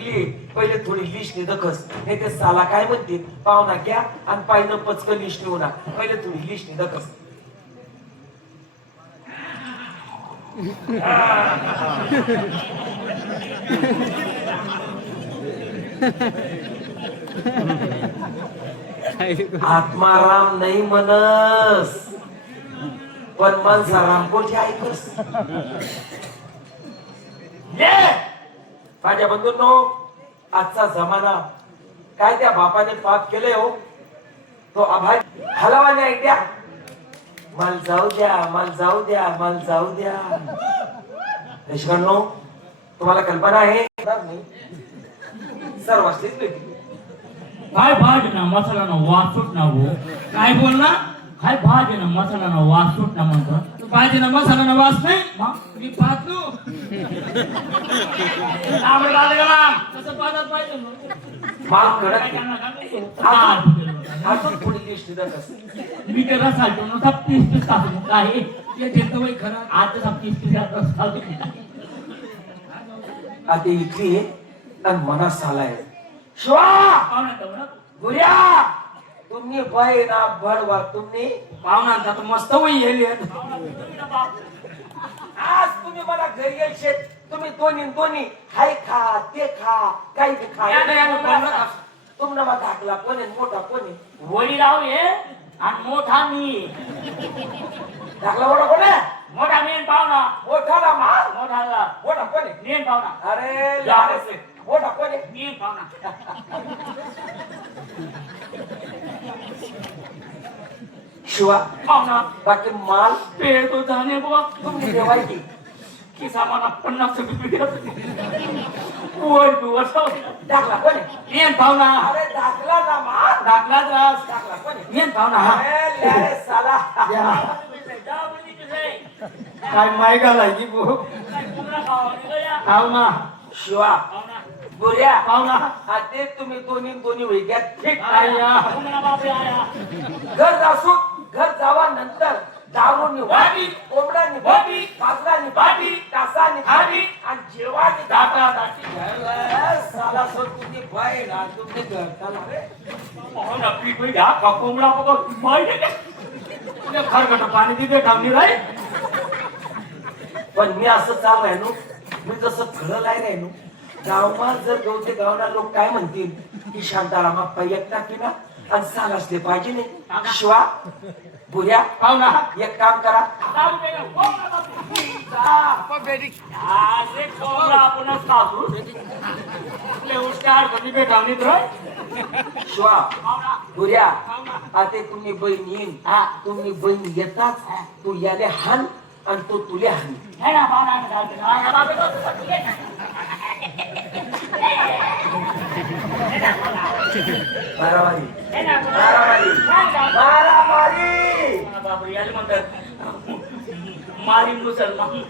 अडकली पहिले थोडी लिस्ट दखस नाही ते साला काय म्हणते पाहुणा घ्या आणि पायनं पचकन लिस्ट होणार पहिले थोडी लिस्ट दखस आत्माराम नाही म्हणस पण मनसा रामकोटी ऐकस माझ्या बंधूंनो आजचा जमाना काय त्या बापाने पाप केले हो तो आभार हलवाने ऐकल्या मला जाऊ द्या मला जाऊ द्या मला जाऊ द्या देशकांनो तुम्हाला कल्पना आहे सर्व काय भाज ना मसाला ना वासूट ना हो काय बोलला काय भाज ना मसाला ना वासूट ना म्हणतो भाजी ना मसाला ना वास नाही मी पाहतो आवड आले का कसं पाहतात पाहिजे माफ कडक अजून थोडी लिस्ट द्या मी त्याला सांगतो ना सब 30 टाकू काय ते देतो बाई खरं आज सब 30 टाकतो आता इथली आणि मनात आलाय शिवा गुर्या तुम्ही बाई ना बडवा तुम्ही पाहुणा तर मस्त वही येली आज तुम्ही मला घरी यायचे तुम्ही दोन्ही हाय खा ते खा काही बी खा तुमना मग धाकला कोणी मोठा कोणी वडी राव हे आणि मोठा मी धाकला मोठा कोणी मोठा मेन पाहुणा मोठाला मार मोठा कोणी मेन पाहुणा अरे लारे मोठा कोणी मेन पाहुणा शिवा पाहुणा बाकी माल पेड़ तो जाने बुवा तुम्ही देवायची की सामान 50 रुपये वर वर धाकला कोणी मेन पाहुणा अरे धाकला ना मार दाखला त्रास धाकला कोणी मेन पाहुणा अरे लारे साला काय मायगा लागी बो पाहुणा शिवा गोऱ्या पाहुणा ते तुम्ही दोन्ही वेगळ्यात ठीक आया घर असू घर जावा नंतर दारूनी वाटी कोंबड्यानी वाटी काजरानी वाटी तासानी खाली आणि जेवानी दाटा दाटी साला सर तुम्ही बाय ना तुम्ही घर चला रे पाहुणा पीठ होई घ्या का कोंबडा पकड माय तुझ्या खरकट पाणी तिथे ठेवली राय पण मी असं चाल राहिलो मी जसं खरं लाय राहिलो गावमा जर गवते गावना लोक काय म्हणतील की शांतारामा पैयक टाकी ना आणि साल असले पाहिजे नाही शिवा बुऱ्या पाहुणा एक काम करा शिवा बुऱ्या आता तुम्ही बहीण येईन तुम्ही बहीण येताच तू याले हान आणि तो तुले हान मारामारी मारामारी मारामारी मारी मुसलमान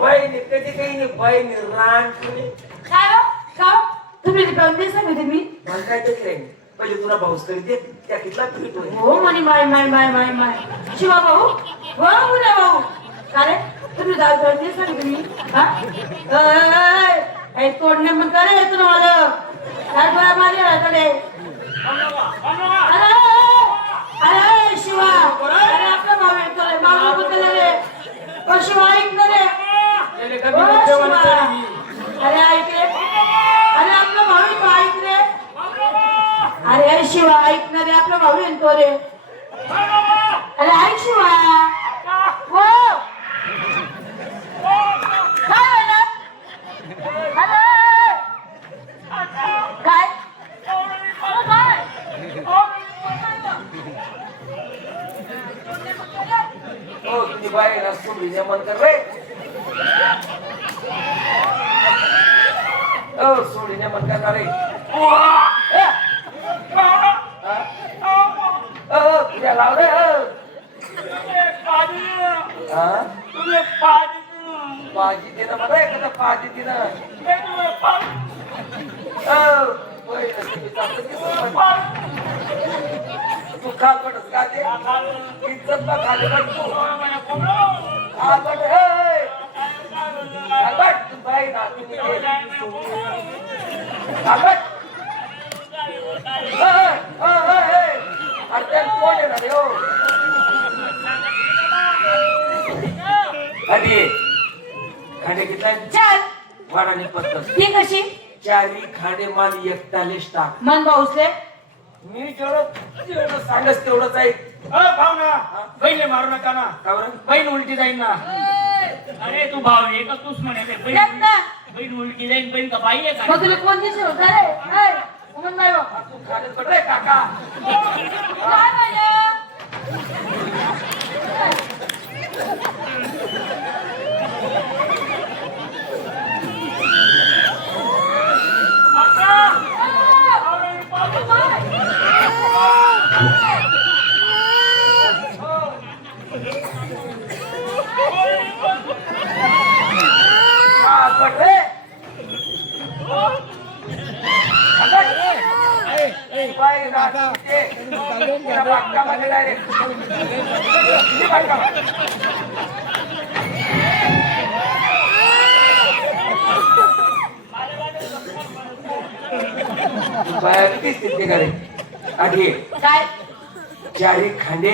बहिणी कधी काही बहिणी रान तुम्ही तुम्ही गंदी सांगते मी मला काय देत नाही पहिले तुला भाऊस करी दे त्या कितला तुम्ही हो म्हणे माय माय माय माय माय शिवा भाऊ हो मुला भाऊ अरे तुम्ही गंदी सांगते मी हा तोडणे मग करे तुला मला काय गोळा मारले अरे शिवा अरे आपला भाऊ येतोय मामा बोलतोय रे ओ शिवा ऐक ना रे अरे ऐक रे अरे आपला भाऊ येतो ऐक रे अरे शिवा ऐक ना रे आपला भाऊ येतो रे अरे ऐक शिवा हो काय काय हो तुम्ही बाई ना सोडली जमन कर रे ओ सोडली जमन कर रे तुझ्या लाव रे पाजी दे ना मला एखादा पाजी दे ना तू खाल पडत का ते इज्जत ना खाली पडतो बाई नातूनी अगं अरे कोण येणार रे हो आधी खाणे किती चल वाडाने पत्तर ती कशी चारी खाणे माल एकटालेच टाक मन भाऊसले मी जेवढं सांगस तेवढंच आहे भावना बहिणी मारू नका ना का बरं? बहीण उलटी जाईल ना अरे तू भाव आहे का तूच म्हणे बहीण बहीण उलटी जाईल बहीण का बाई आहे का मग तुला कोण दिसत होता रे ऐ, उमन बाई हो. तू खाणे पडले काका काय म्हणे? पडले बाई नातूनी तेरा बाक्का मध्ये डायरेक्ट बाया किती स्थिती करे आधी काय चारी खांडे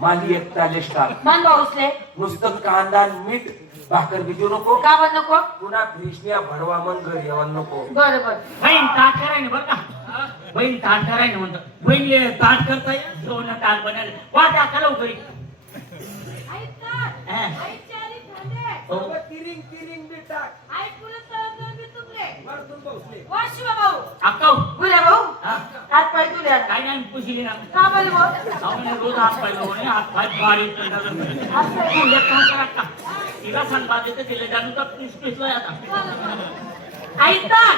माली एकटालेच टाक मन भाऊसले नुसतं कांदा मीठ भाकर भिजू नको का बन नको पुन्हा फ्रीजला भडवा मग घरी येऊन नको बरं बरं बहीण ताट कराय ना बरं का बहीण ताट कराय ना म्हणतो बहीण ताट करता येईल जेवण ताट बनायला वाटा का लवकर तिरिंग तिरिंग बी टाक अक्का बुऱ्या भाऊ हा? हात पाय तुले आता. काय नाही पुशिली ना का बरं भाऊ जाऊन रोज हात पाय धुवणे, हात पाय बारीक असं आहे. तुला काम करा का तिला सांगता देते तिला जाणून तर पिसलाय आता ऐकतात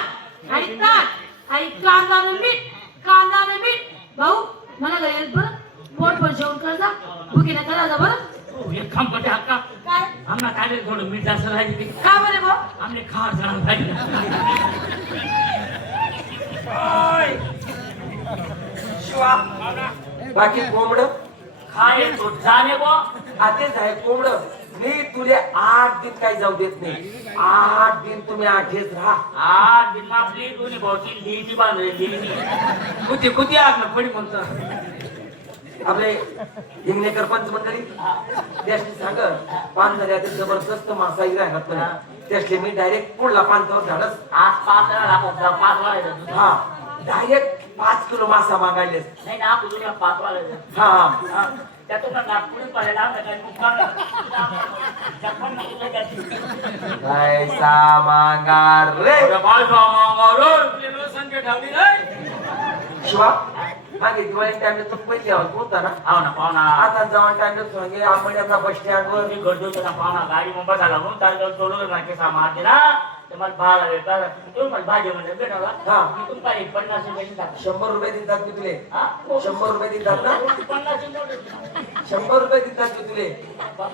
ऐकतात ऐक कांदा आणि मीठ भाऊ मला घरी बरं पोट जेवण कर जा भुकीने करा जा बरं हो, एक काम करते अक्का काय आम्हाला काय थोडं मीठ जास्त राहायचे ते का बरं भाऊ आमने खार झाला पाहिजे शिवा बाकी कोंबड खाय तो जाणे बो आतेच आहे कोंबड मी तुले 8 दिन काही जाऊ देत नाही 8 दिन तुम्ही आठेच राहा आज दिन आपली दोन्ही भाऊची लिहिची बांधली कुठे कुठे आग ना फडी म्हणतो आपले हिंगणेकर पंच मंडळी त्याशी सांग पान झाले ते जबरदस्त मासा राहणार पण त्यासले मी डायरेक्ट पुढला पानथावर झाडच आज 5 वाजायचं हा डायरेक्ट 5 किलो मासा मागायलेस नाही ना आपण दुनिया 5 वाजायचं हा त्यातून नागपूर पडायला पैसा मागा रे शिवा मागे दिवाळी टाइमला तू पैसे होता ना पाहुणा आता जाऊन टाइमला सांगे आपण आता बस स्टँडवर मी घडतो होतो ना पाहुणा गाडी मुंबई झाला म्हणून त्याला सोडलं नाही सामान ना ते मला भाडा भेटला तो मला भाजी म्हणजे भेटायला हा. मी तुमचा 50 रुपये देतात 100 रुपये देतात मी तुले हा? 100 रुपये देतात ना 50 रुपये 100 रुपये देतात मी तुले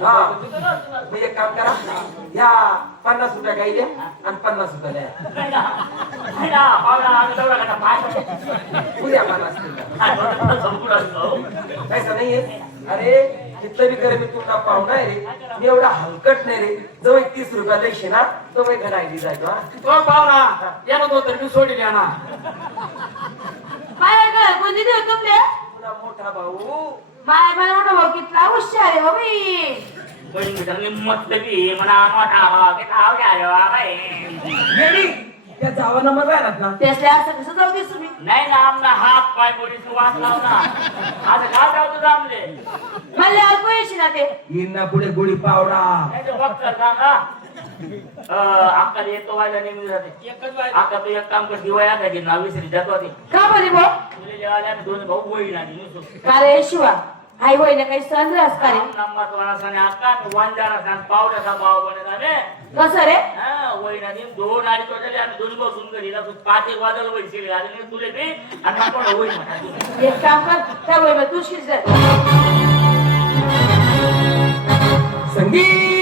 हा मी एक काम करा ह्या 50 रुपये काही द्या आणि 50 रुपये द्या उद्या 50 पैसा नाहीये अरे कितलं बी करे मी तुमचा पाहुणा आहे रे मी एवढा हलकट नाही रे जवळ 30 रुपया लेशे ना तो मी घरा आली जायचो तो पाहुणा या तो तर मी सोडली ना माय ग कोणी देऊ तुमले तुला मोठा भाऊ माय मला मोठा भाऊ कितला हुशार आहे हो बाई बहीण भेटली मतलबी म्हणा मोठा भाव की नाव घ्या गेली त्या जावाना मग राहणार ना त्यासले असं कसं जाऊ देस तुम्ही नाही ना आमना हात पाय पोलीस वाच लावला आता काय जाऊ तुझं आमले मला अल्प येशील ना ते येईन पुढे गोळी पावडा नाही तर बघ सांगा अक्का येतो वाजा नेहमी जाते अक्का तो एक काम कर दिवाळी आता की नाव विसरी जातो आधी का बरे भाऊ तुला जेवायला दोन भाऊ होईल आणि का रे शिवा आई होईना काही संद्रास का रे नंबर वाणासाने अक्का वांजारा पावड्याचा भाव बनत आले कसं रे वैनाने 2 अडीच वाजले आणि 2 बसून घडीला 5 एक वाजल वैसे आणि तुले बी आणि आपण होईल म्हणा एक काम कर त्या वय तू शिज संगीत